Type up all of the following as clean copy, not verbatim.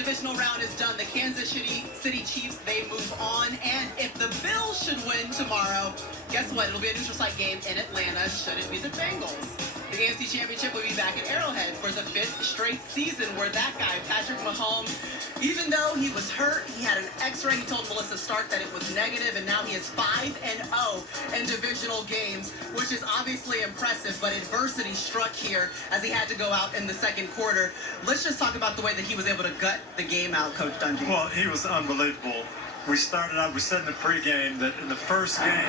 divisional round is done. The Kansas City Chiefs, they move on. And if the Bills should win tomorrow, guess what? It'll be a neutral site game in Atlanta. Should it be the Bengals? The AFC Championship will be back at Arrowhead for the 5th straight season where that guy, Patrick Mahomes, even though he was hurt, he had an X-ray. He told Melissa Stark that it was negative, and now he is 5-0 in divisional games, which is obviously impressive, but adversity struck here as he had to go out in the second quarter. Let's just talk about the way that he was able to gut the game out, Coach Dungy. Well, he was unbelievable. We said in the pregame that in the first game,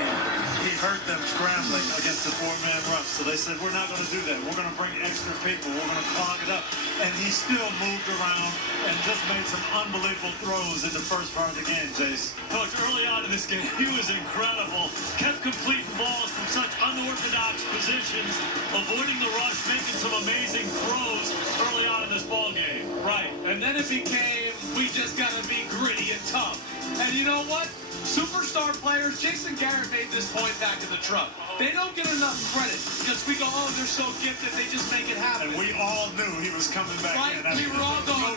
he hurt them scrambling against the 4-man rush. So they said, we're not going to do that. We're going to bring extra people. We're going to clog it up. And he still moved around and just made some unbelievable throws in the first part of the game, Jace. Coach, early on in this game, he was incredible. Kept completing balls from such unorthodox positions, avoiding the rush, making some amazing throws early on in this ball game. Right. And then it became, we just got to be gritty and tough. And you know what? Superstar players, Jason Garrett made this point back in the truck. They don't get enough credit because we go, oh, they're so gifted, they just make it happen. And we all knew he was coming back in. We were all going,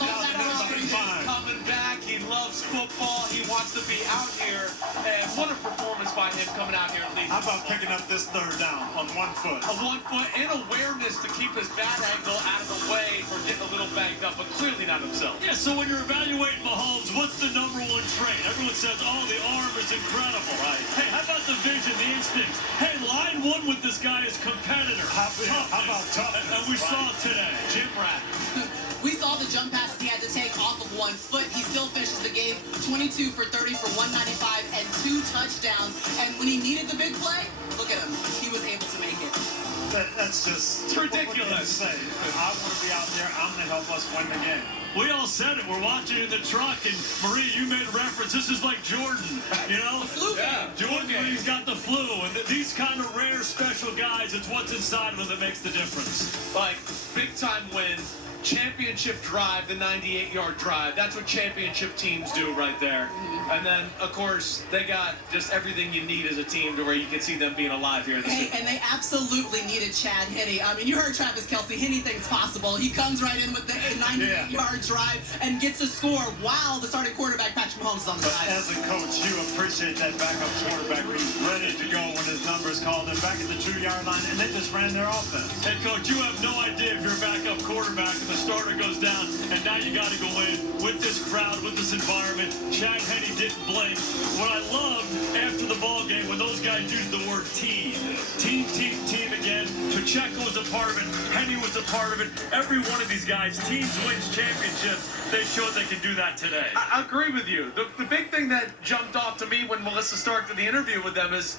he's coming back. He loves football. He wants to be out here. And what a performance by him coming out here and leading. How about picking up this third down on 1 foot? A 1 foot and awareness to keep his bad angle out of the way for getting a little banged up, but clearly not himself. Yeah, so when you're evaluating Mahomes, what's the #1 trait? Everyone says, oh, the arm is incredible. Right. Hey, how about the vision, the instincts? Hey, line one with this guy is competitor. How about toughness? And we saw it today. Jim Rat. We saw the jump passes he had to take off of 1 foot. He still finishes the game 22 for 30 for 195 and 2 touchdowns. And when he needed the big play, look at him. He was able to make it. That's just it's ridiculous. Say, I want to be out there. I'm going to help us win the game. We all said it. We're watching in the truck, and Maria, you made reference. This is like Jordan, you know? The flu game. Jordan, he's got the flu, and these kind of rare, special guys, it's what's inside of them that makes the difference. Like, big-time win, championship drive, the 98-yard drive. That's what championship teams do right there. And then, of course, they got just everything you need as a team to where you can see them being alive here. Hey, and they absolutely needed Chad Henne. I mean, you heard Travis Kelce. Anything's possible. He comes right in with the 98-yard drive and gets a score while the starting quarterback, Patrick Mahomes, is on the side. As a coach, you appreciate that backup quarterback who's ready to go when his number is called. They're back at the 2-yard line, and they just ran their offense. Hey, Coach, you have no idea if you're a backup quarterback and the starter goes down, and now you got to go in with this crowd, with this environment. Chad Henne didn't blink. What I loved after the ball game when those guys used the word team. Team again. Pacheco was a part of it. Henne was a part of it. Every one of these guys, teams wins championships. They showed they can do that today. I agree with you. The big thing that jumped off to me when Melissa Stark did the interview with them is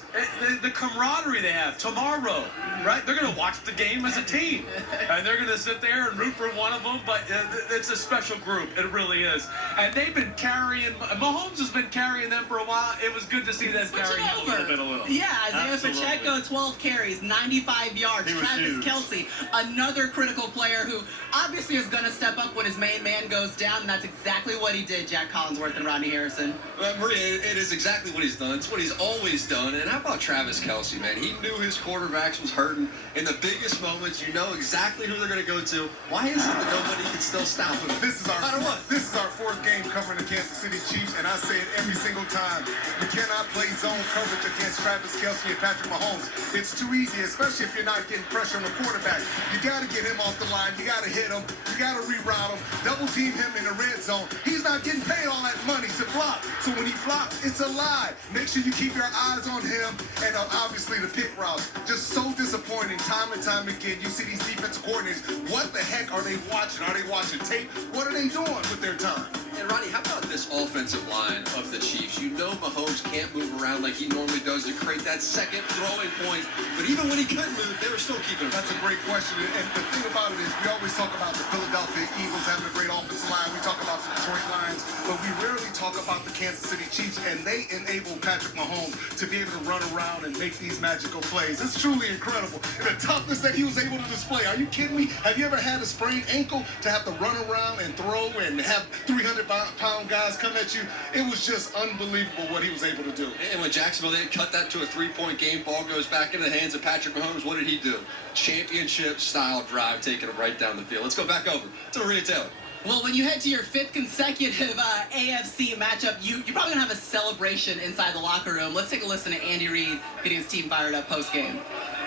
the camaraderie they have tomorrow, right? They're going to watch the game as a team, and they're going to sit there and root for one of them, but it's a special group. It really is. And they've been carrying, Mahomes has been carrying them for a while. It was good to see them carrying him a little. Yeah, Isaiah Pacheco, 12 carries, 95 yards. Travis Kelce, another critical player who obviously is going to step up when his main man goes down, and that's exactly what he did, Jack Collinsworth and Rodney Harrison. Maria, it is exactly what he's done. It's what he's always done. And how about Travis Kelce, man? He knew his quarterbacks was hurting. In the biggest moments, you know exactly who they're going to go to. Why is it that nobody can still stop him? This is our fourth game covering the Kansas City Chiefs, and I say it every single time. You cannot play zone coverage against Travis Kelce and Patrick Mahomes. It's too easy, especially if you're not getting pressure on the quarterback. You got to get him off the line. You got to hit him. You got to reroute him. Double team him in the red zone. He's not getting paid all that money to block. So when he blocks, it's a lie. Make sure you keep your eyes on him, and obviously the pick routes. Just so disappointing time and time again. You see these defensive coordinators. What the heck are they watching? Are they watching tape? What are they doing with their time? And Ronnie, how about this offensive line of the Chiefs? You know Mahomes can't move around like he normally does to create that second throwing point. But even when he could move, they were still keeping him. That's a great question. And the thing about it is we always talk about the Philadelphia Eagles having a great offensive line. We talk about the Detroit Lions, but we rarely talk about the Kansas City Chiefs, and they enable Patrick Mahomes to be able to run around and make these magical plays. It's truly incredible. And the toughness that he was able to display. Are you kidding me? Have you ever had a sprained ankle to have to run around and throw and have 300-pound guys come at you? It was just unbelievable what he was able to do. And when Jacksonville, they cut that to a 3-point game, ball goes back into the hands of Patrick Mahomes. What did he do? Championship-style drive, taking him right down the field. Let's go back over to Maria Taylor. Well, when you head to your 5th consecutive AFC matchup, you're probably going to have a celebration inside the locker room. Let's take a listen to Andy Reid getting his team fired up post-game.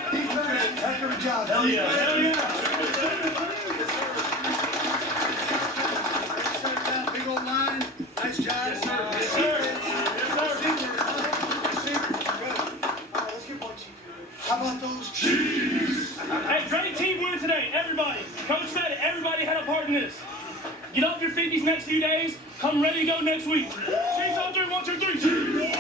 Heck of a job. Hell yeah. Hell yeah. Big old line. Nice job. Yes, sir. Yes, sir. Let's get one cheap. How about those? Hey, great team win today, everybody. Coach said it, everybody had a part in this. Get off your feet these next few days. Come ready to go next week. Chiefs on 3, 1, 2, 3.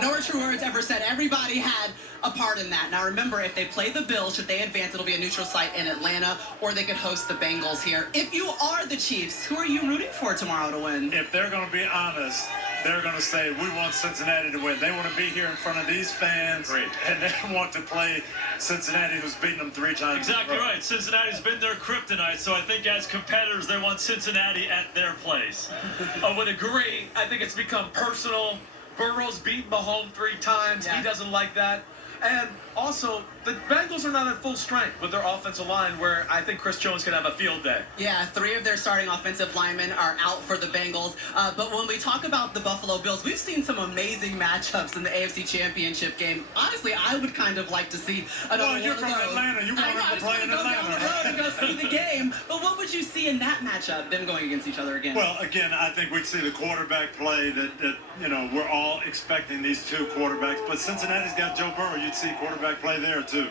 No more true words ever said. Everybody had a part in that. Now remember, if they play the Bills, should they advance, it'll be a neutral site in Atlanta, or they could host the Bengals here. If you are the Chiefs, who are you rooting for tomorrow to win? If they're going to be honest, they're going to say, we want Cincinnati to win. They want to be here in front of these fans, and they want to play Cincinnati, who's beaten them 3 times. Exactly right. Cincinnati's been their kryptonite, so I think as competitors, they want Cincinnati at their place. I would agree. I think it's become personal. Burrow's beaten Mahomes 3 times. Yeah. He doesn't like that. And also, the Bengals are not at full strength with their offensive line, where I think Chris Jones could have a field day. Yeah, 3 of their starting offensive linemen are out for the Bengals. But when we talk about the Buffalo Bills, we've seen some amazing matchups in the AFC Championship game. Honestly, I would kind of like to see another Well, you're one of from those. Atlanta. You want I know, them I to just play want in to go down the road and go Atlanta. see the game. But what would you see in that matchup, them going against each other again? Well, again, I think we'd see the quarterback play that we're all expecting these 2 quarterbacks. But Cincinnati's got Joe Burrow. You'd see quarterback play there, too.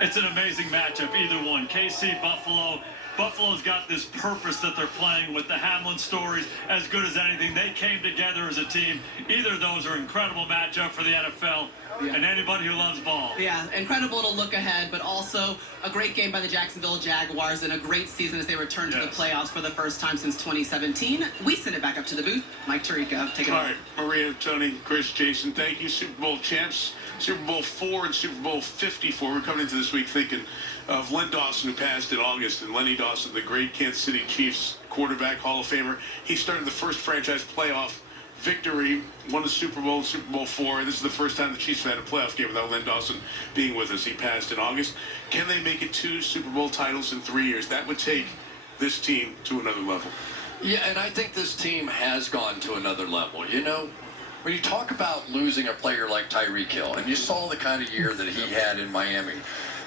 It's an amazing matchup, either one. KC, Buffalo. Buffalo's got this purpose that they're playing with the Hamlin stories as good as anything. They came together as a team. Either of those are incredible matchup for the NFL and anybody who loves ball. Yeah, incredible to look ahead, but also a great game by the Jacksonville Jaguars and a great season as they return to the playoffs for the first time since 2017. We send it back up to the booth. Mike Tirico, take it All over. right, Maria, Tony, Chris, Jason, thank you. Super Bowl champs, Super Bowl 4 and Super Bowl 54. We're coming into this week thinking of Len Dawson, who passed in August, and Lenny Dawson, the great Kansas City Chiefs quarterback, Hall of Famer. He started the first franchise playoff victory, won the Super Bowl, Super Bowl 4. This is the first time the Chiefs have had a playoff game without Len Dawson being with us. He passed in August. Can they make it 2 Super Bowl titles in 3 years? That would take this team to another level. Yeah, and I think this team has gone to another level. You know, when you talk about losing a player like Tyreek Hill, and you saw the kind of year that he had in Miami,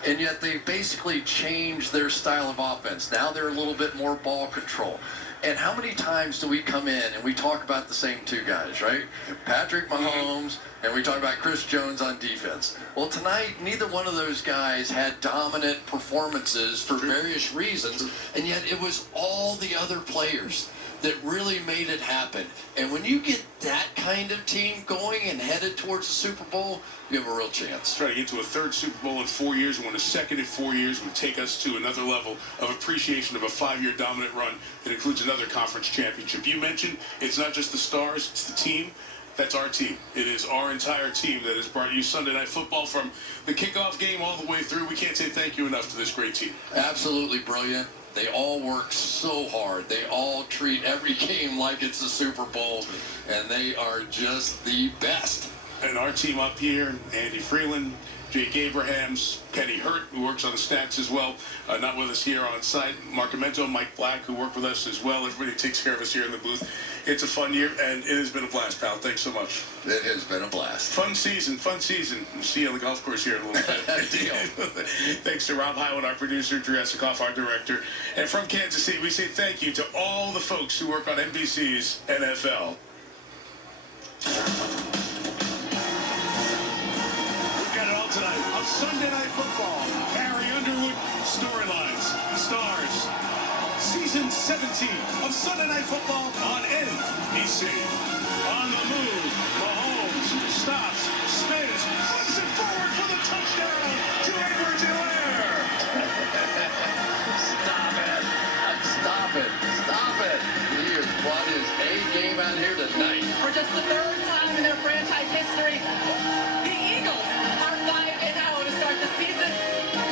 and yet they basically changed their style of offense. Now they're a little bit more ball control. And how many times do we come in and we talk about the same 2 guys, right? Patrick Mahomes, and we talk about Chris Jones on defense. Well, tonight, neither one of those guys had dominant performances for various reasons, and yet it was all the other players that really made it happen. And when you get that kind of team going and headed towards the Super Bowl, you have a real chance. Try to get to a 3rd Super Bowl in 4 years and win a 2nd in 4 years would take us to another level of appreciation of a 5-year dominant run that includes another conference championship. You mentioned it's not just the stars, it's the team. That's our team. It is our entire team that has brought you Sunday Night Football from the kickoff game all the way through. We can't say thank you enough to this great team. Absolutely brilliant. They all work so hard. They all treat every game like it's the Super Bowl, and they are just the best. And our team up here, Andy Freeland, Jake Abrahams, Penny Hurt, who works on the stats as well, not with us here on site. Mark Amento, Mike Black, who worked with us as well. Everybody takes care of us here in the booth. It's a fun year, and it has been a blast, pal. Thanks so much. It has been a blast. Fun season, fun season. We'll see you on the golf course here in a little bit. Deal. Thanks to Rob Hyland, our producer, Drew Esikoff, our director. And from Kansas City, we say thank you to all the folks who work on NBC's NFL. Got it all tonight on Sunday Night Football. Harry Underwood, storylines, stars. Season 17 of Sunday Night Football on NBC. On the move, Mahomes stops, spins, flips it forward for the touchdown to Edwards-Helaire. Stop it. Stop it. He has brought his A game out here tonight. For just the 3rd time in their franchise history, the Eagles are 5-0 to start the season.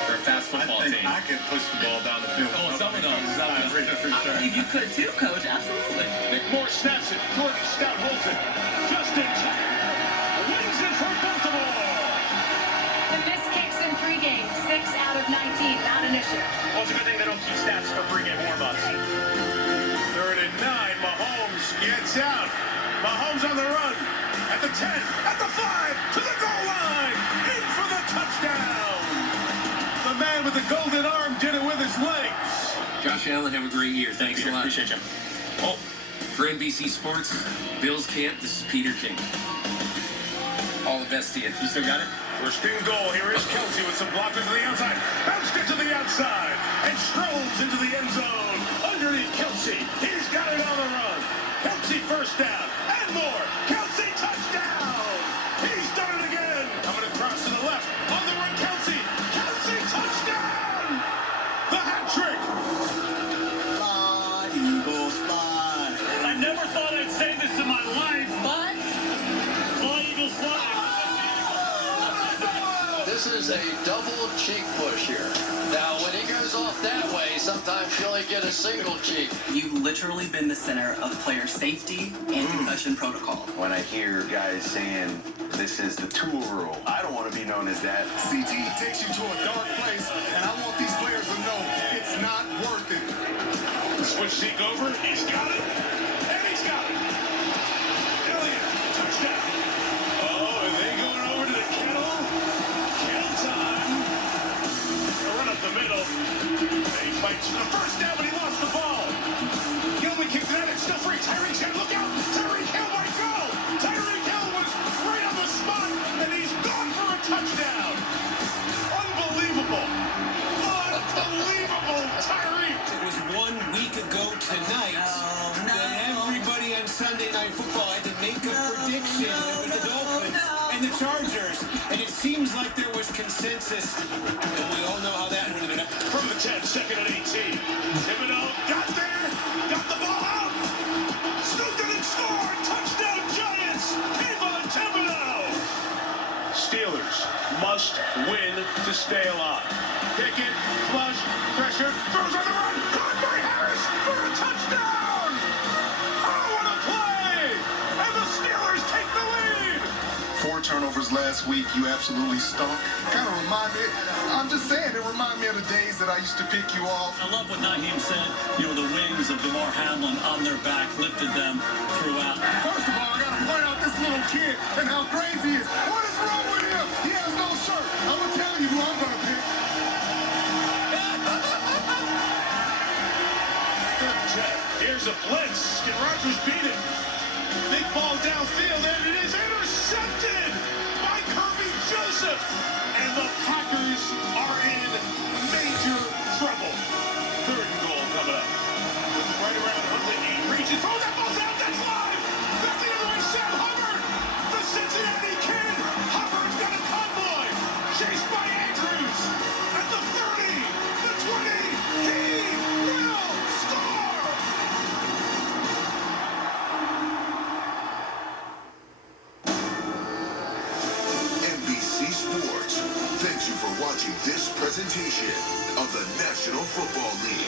They're a fast football team. I could push the ball down the field. Oh, someone else. I believe you could too, Coach. Absolutely. Nick Moore snaps it. Jordan Stout holds it. Justin wins it for Baltimore. The missed kicks in pregame, 6 out of 19, not an issue. Well, it's a good thing they don't keep stats for pregame warm-ups. 3rd and 9. Mahomes gets out. Mahomes on the run. At the 10, at the 5, to the goal line. In for the touchdown. The man with the golden arm did it with his legs. Josh Allen, have a great year. Thanks Peter, a lot. appreciate you. Oh, for NBC Sports, Bills Camp, this is Peter King. All the best to you. You still got it? First and goal. Here is Kelsey with some blockers to the outside. Bounced it to the outside. And strolls into the end zone. Underneath Kelsey. He's got it on the run. Kelsey first down. And more. Kelsey touchdown. He's done it again. Coming across to the left. On the run, Kelsey. Kelsey touchdown. The hat trick. Fly, Eagles, fly. I never thought I'd say this in my life. But Fly, Eagles, fly. This is a double cheek push here. Now, when he goes off that way, sometimes you only get a single cheek. you've literally been the center of player safety and concussion protocol. When I hear guys saying this is the tool rule, I don't want to be known as that. CTE takes you to a dark place, and I want these players to know it's not worth it. Switch seek over. He's got it. And he's got it. Elliott, touchdown. Oh, and they going over to the kennel. Kennel time. They'll run up the middle. And he fights for the first down, but he lost the ball. Gilman kicked it out. It's still free. Tyreek Hill, look out. Tyreek Hill might go. Tyreek Hill was right on the spot, and he's gone for a touchdown. Unbelievable. Unbelievable, Tyreek. It was 1 week ago tonight that everybody on Sunday Night Football had to make a prediction with the Dolphins and the Chargers, and it seems like there was consensus, and we all know how that would have been. From the 10, 2nd and 18. Thibodeau got there, got the ball out. Scooped it and scored. Touchdown, Giants. Kayvon Thibodeau. Steelers must win to stay alive. Pickett, flush, pressure, throws on the run. Caught by Harris for a touchdown. Oh, what a play. And the Steelers take the lead. 4 turnovers last week. You absolutely stunk. Kind of remind me, I'm just saying, it reminded me of the days that I used to pick you off. I love what Naheem said. You know, the wings of DeMar Hamlin on their back lifted them throughout. First of all, I got to point out this little kid and how crazy he is. What is wrong with him? He has no shirt. I'm going to tell you who I'm going to pick. Here's a blitz. Can Rodgers beat it? Big ball downfield, and it is intercepted by Kirby Joseph. And the Packers are in major trouble. 3rd and goal coming up. Right around Huntley. He reaches. Throw that ball out. That's live. Back the other way. Sam Hubbard. The Cincinnati Kid. Hubbard's got a convoy. Chased by Andrews. At the 30. The 20. He will score. NBC Sports thanks you for watching this presentation of the National Football League.